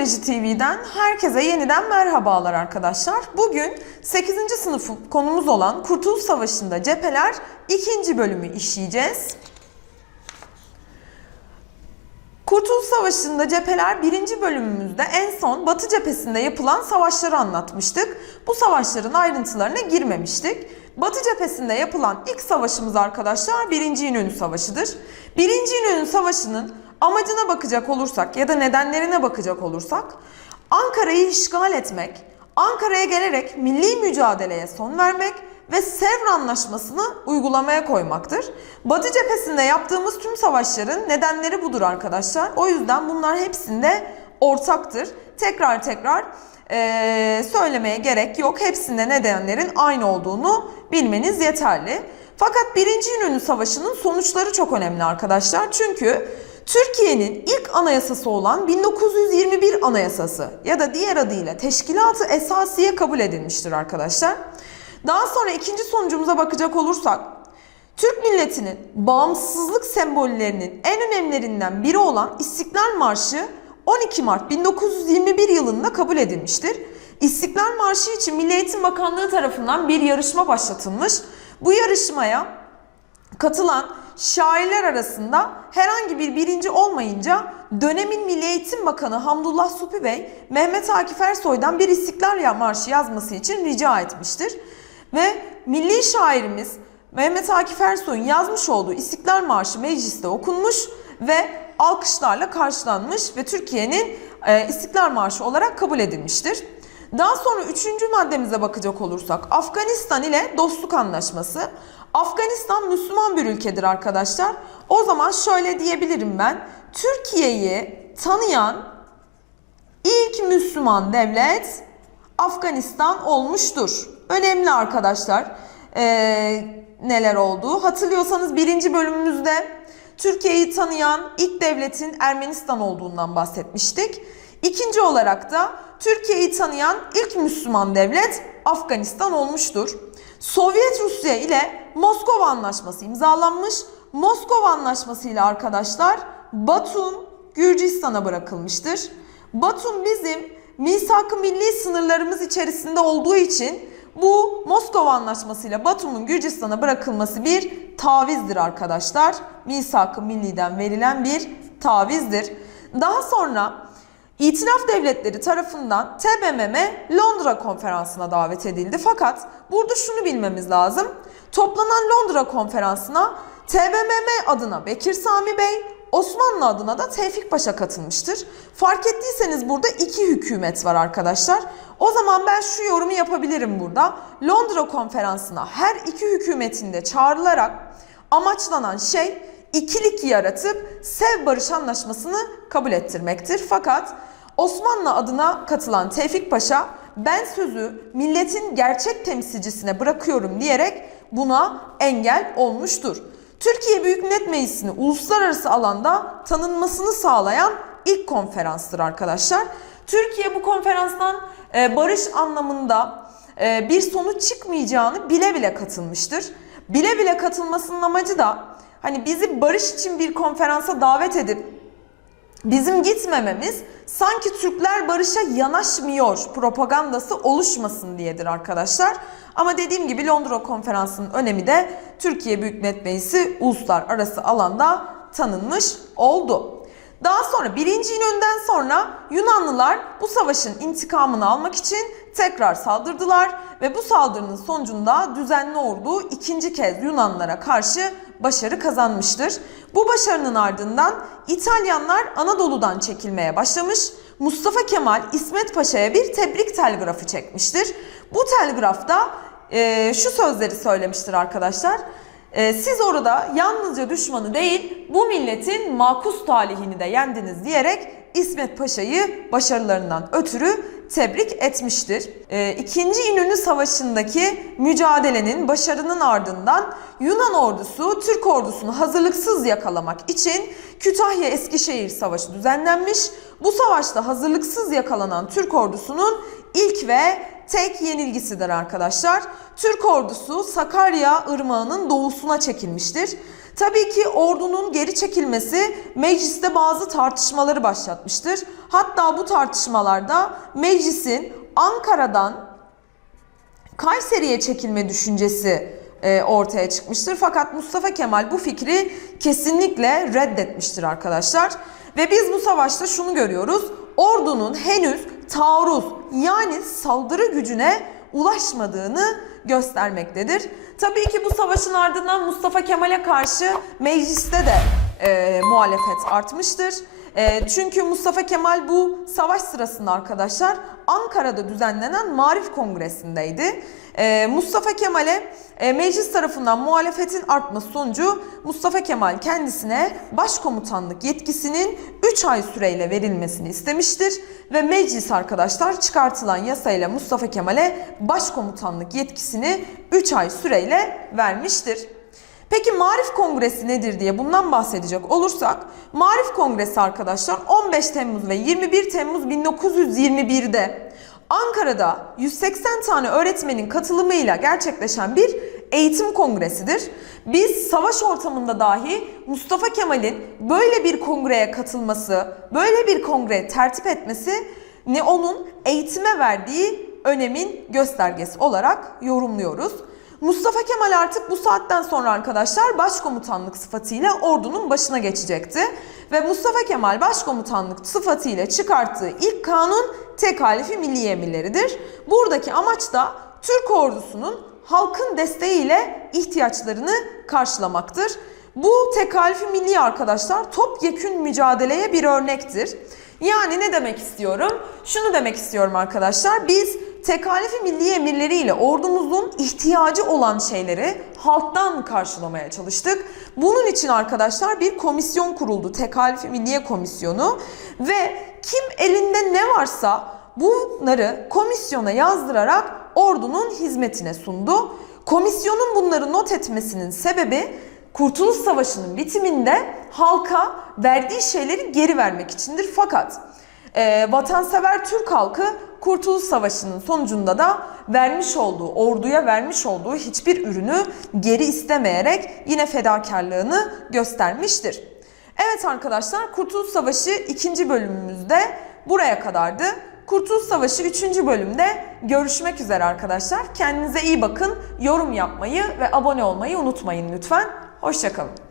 Teknoloji TV'den herkese yeniden merhabalar arkadaşlar. Bugün 8. sınıf konumuz olan Kurtuluş Savaşı'nda cepheler 2. bölümü işleyeceğiz. Kurtuluş Savaşı'nda cepheler birinci bölümümüzde en son Batı cephesinde yapılan savaşları anlatmıştık. Bu savaşların ayrıntılarına girmemiştik. Batı cephesinde yapılan ilk savaşımız arkadaşlar Birinci İnönü Savaşı'dır. Birinci İnönü Savaşı'nın amacına bakacak olursak ya da nedenlerine bakacak olursak Ankara'yı işgal etmek, Ankara'ya gelerek milli mücadeleye son vermek ve Sevr Anlaşması'nı uygulamaya koymaktır. Batı cephesinde yaptığımız tüm savaşların nedenleri budur arkadaşlar. O yüzden bunlar hepsinde ortaktır. Tekrar tekrar eee, söylemeye gerek yok. Hepsinde nedenlerin aynı olduğunu bilmeniz yeterli. Fakat 1. İnönü Savaşı'nın sonuçları çok önemli arkadaşlar. Çünkü Türkiye'nin ilk anayasası olan 1921 Anayasası ya da diğer adıyla Teşkilat-ı Esasiye kabul edilmiştir arkadaşlar. Daha sonra ikinci sonucumuza bakacak olursak Türk milletinin bağımsızlık sembollerinin en önemlilerinden biri olan İstiklal Marşı 12 Mart 1921 yılında kabul edilmiştir. İstiklal Marşı için Milli Eğitim Bakanlığı tarafından bir yarışma başlatılmış. Bu yarışmaya katılan şairler arasında herhangi bir birinci olmayınca dönemin Milli Eğitim Bakanı Hamdullah Supi Bey Mehmet Akif Ersoy'dan bir İstiklal Marşı yazması için rica etmiştir. Ve milli şairimiz Mehmet Akif Ersoy'un yazmış olduğu İstiklal Marşı mecliste okunmuş ve alkışlarla karşılanmış ve Türkiye'nin e, İstiklal Marşı olarak kabul edilmiştir. Daha sonra üçüncü maddemize bakacak olursak Afganistan ile dostluk anlaşması. Afganistan Müslüman bir ülkedir arkadaşlar. O zaman şöyle diyebilirim ben. Türkiye'yi tanıyan ilk Müslüman devlet Afganistan olmuştur. Önemli arkadaşlar ee, neler oldu. Hatırlıyorsanız birinci bölümümüzde Türkiye'yi tanıyan ilk devletin Ermenistan olduğundan bahsetmiştik. İkinci olarak da Türkiye'yi tanıyan ilk Müslüman devlet Afganistan olmuştur. Sovyet Rusya ile Moskova Anlaşması imzalanmış. Moskova Anlaşması ile arkadaşlar Batum Gürcistan'a bırakılmıştır. Batum bizim misak-ı milli sınırlarımız içerisinde olduğu için bu Moskova Anlaşması ile Batum'un Gürcistan'a bırakılması bir tavizdir arkadaşlar. Misak-ı milliden verilen bir tavizdir. Daha sonra İtilaf devletleri tarafından TBMM Londra konferansına davet edildi. Fakat burada şunu bilmemiz lazım. Toplanan Londra konferansına TBMM adına Bekir Sami Bey, Osmanlı adına da Tevfik Paşa katılmıştır. Fark ettiyseniz burada iki hükümet var arkadaşlar. O zaman ben şu yorumu yapabilirim burada. Londra konferansına her iki hükümetin de çağrılarak amaçlanan şey ikilik yaratıp Sev Barış Anlaşması'nı kabul ettirmektir. Fakat Osmanlı adına katılan Tevfik Paşa ben sözü milletin gerçek temsilcisine bırakıyorum diyerek buna engel olmuştur. Türkiye Büyük Millet Meclisi'nin uluslararası alanda tanınmasını sağlayan ilk konferanstır arkadaşlar. Türkiye bu konferanstan e, barış anlamında e, bir sonuç çıkmayacağını bile bile katılmıştır. Bile bile katılmasının amacı da hani bizi barış için bir konferansa davet edip bizim gitmememiz sanki Türkler barışa yanaşmıyor propagandası oluşmasın diyedir arkadaşlar. Ama dediğim gibi Londra konferansının önemi de Türkiye Büyük Millet Meclisi uluslararası alanda tanınmış oldu. Daha sonra 1. İnönü'nden sonra Yunanlılar bu savaşın intikamını almak için tekrar saldırdılar ve bu saldırının sonucunda düzenli ordu ikinci kez Yunanlara karşı başarı kazanmıştır. Bu başarının ardından İtalyanlar Anadolu'dan çekilmeye başlamış. Mustafa Kemal İsmet Paşa'ya bir tebrik telgrafı çekmiştir. Bu telgrafta e, şu sözleri söylemiştir arkadaşlar. E, siz orada yalnızca düşmanı değil bu milletin makus talihini de yendiniz diyerek İsmet Paşa'yı başarılarından ötürü tebrik etmiştir. E, İkinci İnönü Savaşı'ndaki mücadelenin başarının ardından Yunan ordusu Türk ordusunu hazırlıksız yakalamak için Kütahya Eskişehir Savaşı düzenlenmiş. Bu savaşta hazırlıksız yakalanan Türk ordusunun ilk ve tek yenilgisidir arkadaşlar. Türk ordusu Sakarya Irmağı'nın doğusuna çekilmiştir. Tabii ki ordunun geri çekilmesi mecliste bazı tartışmaları başlatmıştır. Hatta bu tartışmalarda meclisin Ankara'dan Kayseri'ye çekilme düşüncesi e, ortaya çıkmıştır. Fakat Mustafa Kemal bu fikri kesinlikle reddetmiştir arkadaşlar. Ve biz bu savaşta şunu görüyoruz. Ordunun henüz taarruz yani saldırı gücüne ulaşmadığını göstermektedir. Tabii ki bu savaşın ardından Mustafa Kemal'e karşı mecliste de e, muhalefet artmıştır. E, çünkü Mustafa Kemal bu savaş sırasında arkadaşlar Ankara'da düzenlenen Marif Kongresi'ndeydi. E, Mustafa Kemal'e e, meclis tarafından muhalefetin artması sonucu Mustafa Kemal kendisine başkomutanlık yetkisinin 3 ay süreyle verilmesini istemiştir. Ve meclis arkadaşlar çıkartılan yasayla Mustafa Kemal'e başkomutanlık yetkisini 3 ay süreyle vermiştir. Peki Marif Kongresi nedir diye bundan bahsedecek olursak Marif Kongresi arkadaşlar 15 Temmuz ve 21 Temmuz 1921'de Ankara'da 180 tane öğretmenin katılımıyla gerçekleşen bir eğitim kongresidir. Biz savaş ortamında dahi Mustafa Kemal'in böyle bir kongreye katılması, böyle bir kongre tertip etmesi ne onun eğitime verdiği önemin göstergesi olarak yorumluyoruz. Mustafa Kemal artık bu saatten sonra arkadaşlar başkomutanlık sıfatıyla ordunun başına geçecekti. Ve Mustafa Kemal başkomutanlık sıfatıyla çıkarttığı ilk kanun tekalifi milli emirleridir. Buradaki amaç da Türk ordusunun halkın desteğiyle ihtiyaçlarını karşılamaktır. Bu tekalifi milli arkadaşlar topyekün mücadeleye bir örnektir. Yani ne demek istiyorum? Şunu demek istiyorum arkadaşlar. Biz tekalifi milli emirleriyle ordumuzun ihtiyacı olan şeyleri halktan karşılamaya çalıştık. Bunun için arkadaşlar bir komisyon kuruldu. Tekalifi Milliye Komisyonu ve kim elinde ne varsa bunları komisyona yazdırarak ordunun hizmetine sundu. Komisyonun bunları not etmesinin sebebi Kurtuluş Savaşı'nın bitiminde halka verdiği şeyleri geri vermek içindir. Fakat e, vatansever Türk halkı Kurtuluş Savaşı'nın sonucunda da vermiş olduğu, orduya vermiş olduğu hiçbir ürünü geri istemeyerek yine fedakarlığını göstermiştir. Evet arkadaşlar Kurtuluş Savaşı 2. bölümümüzde buraya kadardı. Kurtuluş Savaşı 3. bölümde görüşmek üzere arkadaşlar. Kendinize iyi bakın. Yorum yapmayı ve abone olmayı unutmayın lütfen. Hoşçakalın.